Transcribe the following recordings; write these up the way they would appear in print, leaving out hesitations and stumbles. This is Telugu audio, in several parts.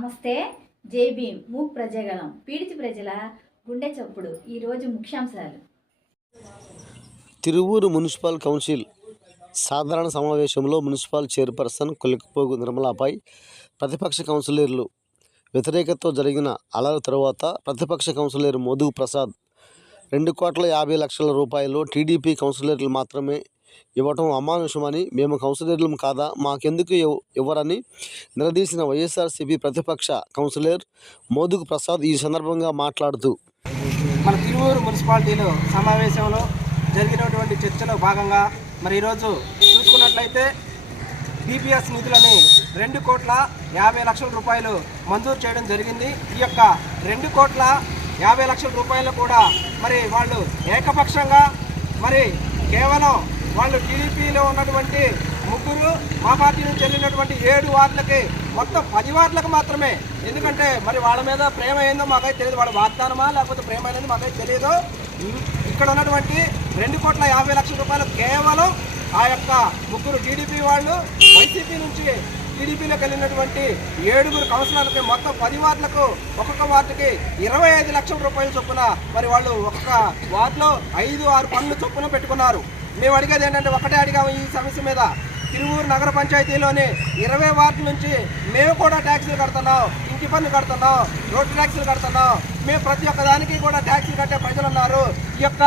నమస్తే. జై భీమ్. మూక్ ప్రజాగళం పీడిత ప్రజల గుండె చప్పుడు. ఈరోజు ముఖ్యాంశాలు. తిరువూరు మున్సిపల్ కౌన్సిల్ సాధారణ సమావేశంలో మున్సిపల్ చైర్పర్సన్ కొలిక్కిపోగు నిర్మలపై ప్రతిపక్ష కౌన్సిలర్లు వ్యతిరేకతతో జరిగిన అలల తరువాత ప్రతిపక్ష కౌన్సిలర్ మోదుగు ప్రసాద్ 2,50,00,000 రూపాయలు టీడీపీ కౌన్సిలర్లు మాత్రమే ఇవ్వటం అమానుషమని, మేము కౌన్సిలర్లం కాదా, మాకెందుకు ఇవ్వరని నిలదీసిన వైఎస్ఆర్సీపీ ప్రతిపక్ష కౌన్సిలర్ మోదుగు ప్రసాద్ ఈ సందర్భంగా మాట్లాడుతూ, మన తిరువూరు మున్సిపాలిటీలో సమావేశంలో జరిగినటువంటి చర్చలో భాగంగా మరి ఈరోజు చూసుకున్నట్లయితే బీపీఎస్ నిధులని 2,50,00,000 రూపాయలు మంజూరు చేయడం జరిగింది. ఈ యొక్క 2,50,00,000 రూపాయలు కూడా మరి వాళ్ళు ఏకపక్షంగా మరి కేవలం వాళ్ళు టీడీపీలో ఉన్నటువంటి ముగ్గురు, మా పార్టీ నుంచి వెళ్ళినటువంటి 7 వార్డులకి మొత్తం 10 వార్డులకు మాత్రమే. ఎందుకంటే మరి వాళ్ళ మీద ప్రేమ ఏందో మాకైతే తెలియదు, వాళ్ళ వాగ్దానమా లేకపోతే ప్రేమ అనేది మాకైతే తెలియదు. ఇక్కడ ఉన్నటువంటి 2,50,00,000 రూపాయలు కేవలం ఆ యొక్క ముగ్గురు టీడీపీ వాళ్ళు, వైసీపీ నుంచి టీడీపీలోకి వెళ్ళినటువంటి 7 కౌన్సిలర్లకి మొత్తం 10 వార్డులకు ఒక్కొక్క వార్డుకి 25 లక్షల రూపాయల చొప్పున మరి వాళ్ళు ఒక్కొక్క వార్డులో 5-6 పనులు చొప్పున పెట్టుకున్నారు. మేము అడిగేది ఏంటంటే ఒకటే అడిగాము ఈ సమస్య మీద. తిరువూరు నగర పంచాయతీలోని 20 వార్డుల నుంచి మేము కూడా ట్యాక్సీలు కడుతున్నాం, ఇంటి పన్ను కడుతున్నాం, రోడ్డు ట్యాక్సీలు కడుతున్నాం, మేము ప్రతి ఒక్క దానికి కూడా ట్యాక్సీలు కట్టే ప్రజలు ఉన్నారు. ఈ యొక్క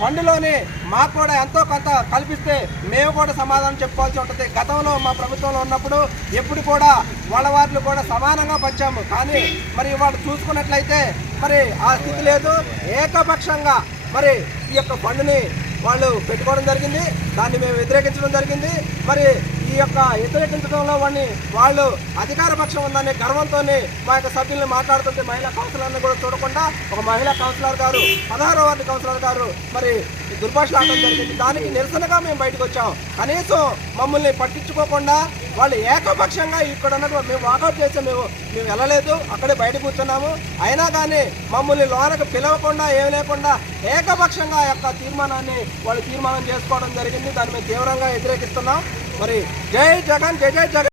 ఫండ్లోని మాకు కూడా ఎంతో కొంత కల్పిస్తే మేము కూడా సమాధానం చెప్పుకోవాల్సి ఉంటుంది. గతంలో మా ప్రభుత్వంలో ఉన్నప్పుడు ఎప్పుడు కూడా వాళ్ళ వార్డులు కూడా సమానంగా పంచాము. కానీ మరి వాళ్ళు చూసుకున్నట్లయితే మరి ఆ స్థితి లేదు. ఏకపక్షంగా మరి ఈ యొక్క ఫండ్ని వాళ్ళు పెట్టుకోవడం జరిగింది. దాన్ని మేము వ్యతిరేకించడం జరిగింది. మరి ఈ యొక్క వ్యతిరేకించడంలో వాళ్ళు అధికార పక్షం ఉందనే గర్వంతో మా యొక్క సభ్యుల్ని మాట్లాడుతుంటే మహిళా కౌన్సిలర్ని కూడా చూడకుండా ఒక మహిళా కౌన్సిలర్ గారు, 16వ వార్డు కౌన్సిలర్ గారు మరి దుర్భాషలాడడం జరిగింది. దానికి నిరసనగా మేము బయటకు వచ్చాం. కనీసం మమ్మల్ని పట్టించుకోకుండా వాళ్ళు ఏకపక్షంగా ఇక్కడ ఉన్నటువంటి మేము వాకౌట్ చేసాం. మేము వెళ్ళలేదు, అక్కడే బయట కూర్చున్నాము. అయినా కానీ మమ్మల్ని లోనకు పిలవకుండా ఏం లేకుండా ఏకపక్షంగా ఆ యొక్క తీర్మానాన్ని వాళ్ళు తీర్మానం చేసుకోవడం జరిగింది. దాన్ని మేము తీవ్రంగా వ్యతిరేకిస్తున్నాం. మరి జై జగన్, జై జై జగన్.